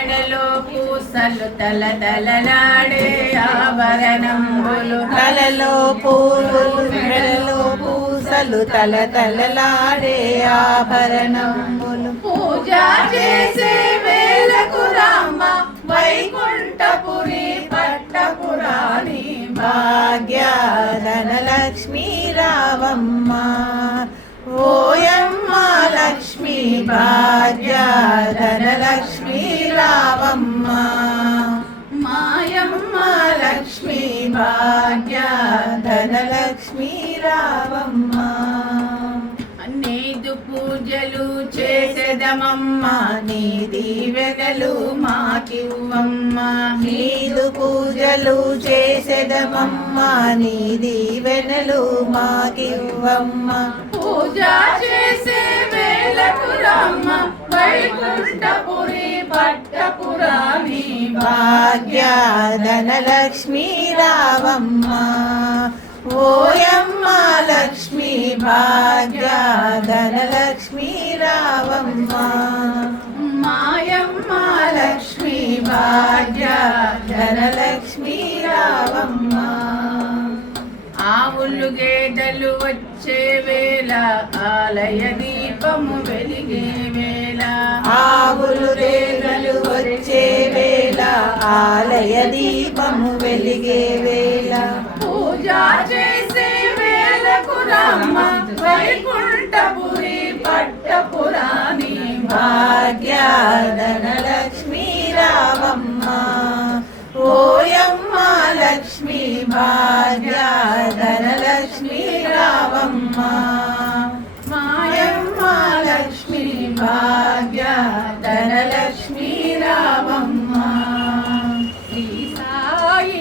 మెడలో పూసలు తలతలలాడే ఆభరణంబులు తలలో పూలు మెడలో పూసలు తలతలలాడే ఆభరణములు పూజ చేసే వేలకు రామ వైకుంఠపురి పట్టపురాణి భాగ్యధనలక్ష్మీ రావమ్మ ఓయమ్మ లక్ష్మీ భాగ్యధనలక్ష్మీ రావమ్మ మాయమ్మ లక్ష్మీ భాగ్యధనలక్ష్మీ రావమ్మ నీదు పూజలు చేసేదమమ్మ నీ దీవెనలు మాకివ్వమ్మ నీదు పూజలు చేసేదమమ్మ నీ దీవెనలు మాకివ్వమ్మ పూజ చేసే వేలకు రామ వైకుంఠపురి పట్టపురాణి భాగ్యధనలక్ష్మీ రావమ్మ ఓయమ్మ లక్ష్మీ భాగ్యధనలక్ష్మీ రావమ్మ మాయమ్మ లక్ష్మీ భాగ్యధనలక్ష్మీ రావమ్మ ఆవులు గేదెలు వచ్చే వేళ ఆలయ దీపము వెలిగే వేళ ఆవులు రేగలు వచ్చే వేళ ఆలయ దీపము వెలిగే వేళ పూజ చేసే వేళకు రామ వైకుంఠపురి పట్టపురాణి భాగ్యధనలక్ష్మీ రావమ్మ ఓయమ్మ లక్ష్మీ